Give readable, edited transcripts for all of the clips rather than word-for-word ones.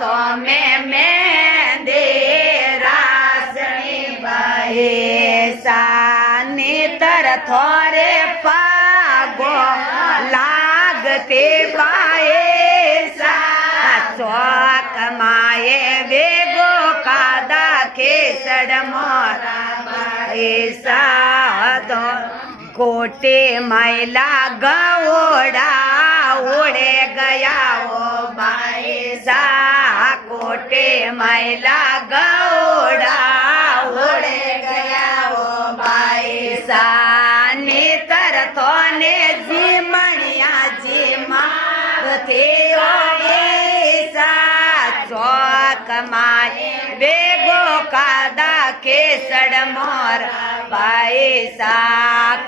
तो में दे रासनी बहेसा नेतर थोरे पागो लागते बाएसा चौक माए वेगो कादा केसड़ मोरा बाएसा तो कोटे मैला गौड़ा उड़े गया वो बाएसा कोटे मैला गौड़ा उड़े गया वो बाएसा नेतर थोने जी मणिया जी माथे ओसा चौक माए वेगो कादा केसड़ मोर बाएसा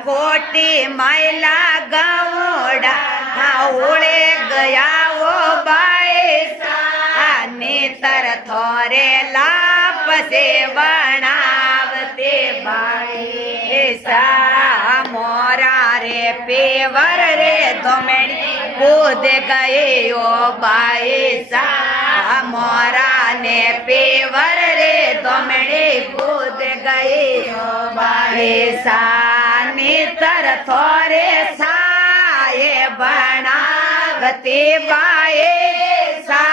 कोटी मैला गौड़ा उड़े गया वो बाएसा नेतर थोरे लाप से बनावते बाएसा मोरा रे पेवर रे दोमेड़ी कूद गए ओ बाएसा मोरा ने पेवर रे दोमेड़ी कूद गए ओ बाएसा नेतर थोरे साए बनावते बाएसा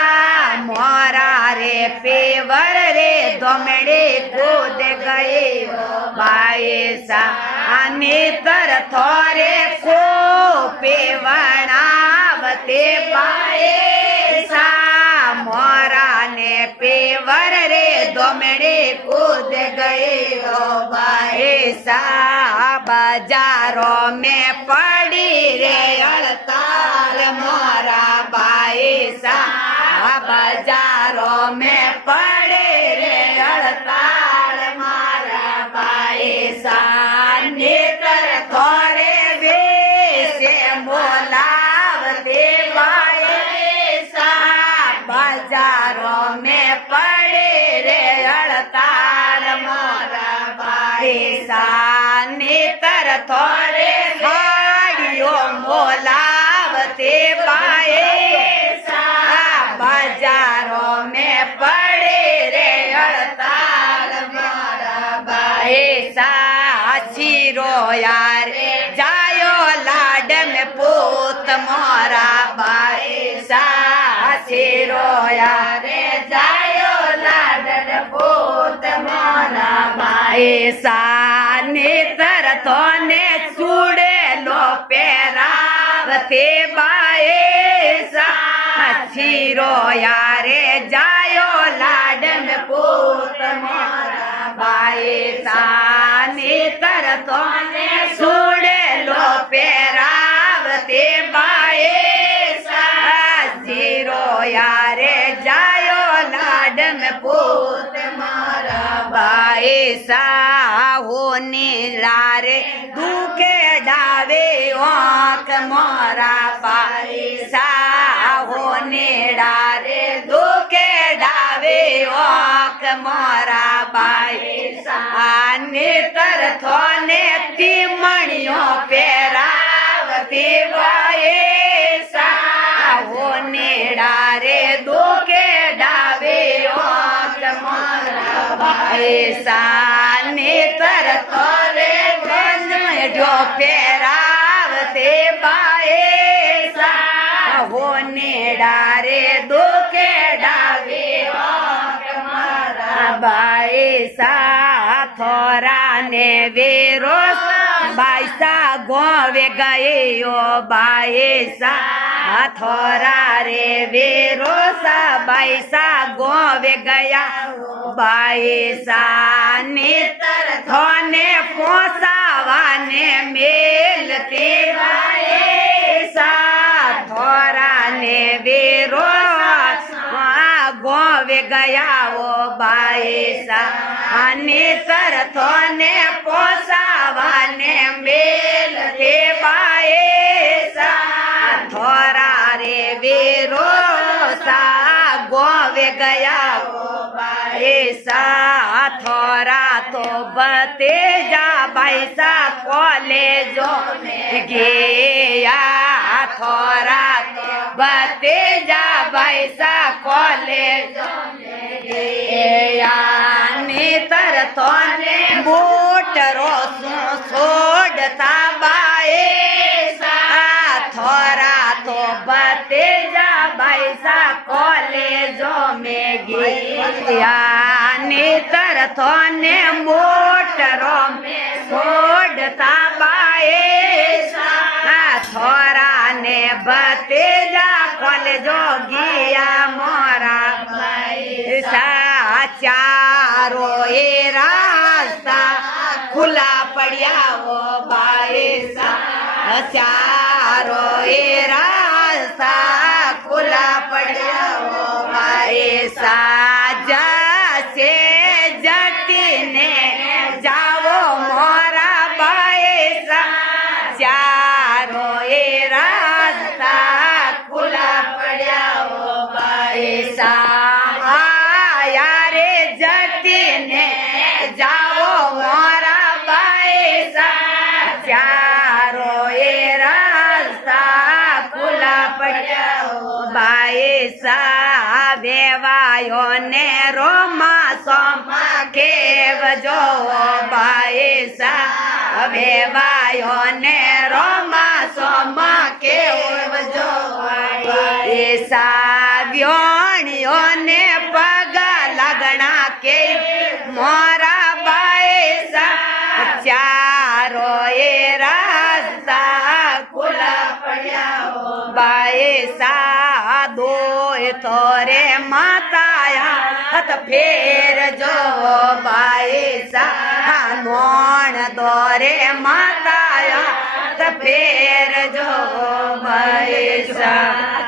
मोरा रे पेवर रे दोमड़े कूद गए बाएसा नेतर थोरे को पे बनावते बाएसा मोरा ने पेवर रे दोमड़े कूद गए बाएसा बाजारों में पड़ी रे हड़ताल मोरा बाएसा बाजारों में पड़े रे हड़ताल मारा बाएसा नेतर थोड़े से मोलावते बाएसा बाजारों में पड़े रे हड़ताल मोरा बाएसा नेतर थोड़े गाड़ियों मोलावते बाएसा बाजारों में पड़े रे हड़ताल मोरा बाएसा छिरो यार जायो लाड में पूत मोरा बाएसा छिरो यार जायो लाड में पूत मोरा बाएसा नेतर थोने चूड़े लो पेरावते बाएसा छिरो यारे जायो लाड में पूत मोरा बाएसा नेतर थोने चूड़े लो पेरावते बाएसा छिरो यारे जायो लाड में पूत मोरा बाएसा होने लारे दुखे डावे आँख मोरा बाएसा होने डारे दुखे डावे आँख मोरा बाएसा नेतर थोने तिमणियों पेरावते बाएसा होने डारे दुखे डावे आँख मोरा बाएसा नेतर थोरे जो पेरावते बाएसा होने डारे दुखे डावे आँख मोरा बाएसा थोरा ने वेरो बाईसा गोवे गए ओ बाएसा थोरा रे वेरो सा बाईसा गोवे गया बाएसा नेतर थोने पोसावाने मेलते बाएसा थोरा ने वेरो गोवे गया वो बाएसा नेतर थोने पोसावाने मेलते बाएसा थोरा रे वेरो सा गोवे गया वो बाएसा थोरा तो बते जा बाईसा कॉलेजों में गया थोरा तो बते जा ભાઈ સા કોલેજ ની તરતો ને બૂટ રોસું છોડતા બાએ થોરા તો ભતીજા ભાઈ સા કોલેજો में ગયા ની તરતો ને બૂટ રો છોડતા બાએ થોરા ને ભતીજા કોલેજો ગયા મોરા ભાઈ ચારો એ રાસ્તા ખુલ્લા પડ્યા ઓ ભાઈ ચારો એ રાસ્તા ખુલ્લા પડ્યા ઓ ભાઈ જશે જટીને જાવો મોરા ભાઈ ચારો એ રાસ્તા ખુલ્લા પડ્યા ઓ ભાઈ યારે જટીને જાવો મોરા ભાઈ ચારો એ રાસ્તા ખુલ્લા પડ્યા ઓ ભાઈ વેવાયો ને રોમા સોમા કેવજો ભાઈ વેવાયો ને રોમા સોમા કેવજો વ્યોણિયો ને પગ લગણા કે મોરા બાઈ ચારો એ રાસ્તા ખુલ્લા પડ્યા બાઈ દો તોરે માતાયા હત ફેર જો બાઈ નોણ દોરે માતાયા હત ફેર જો બાઈ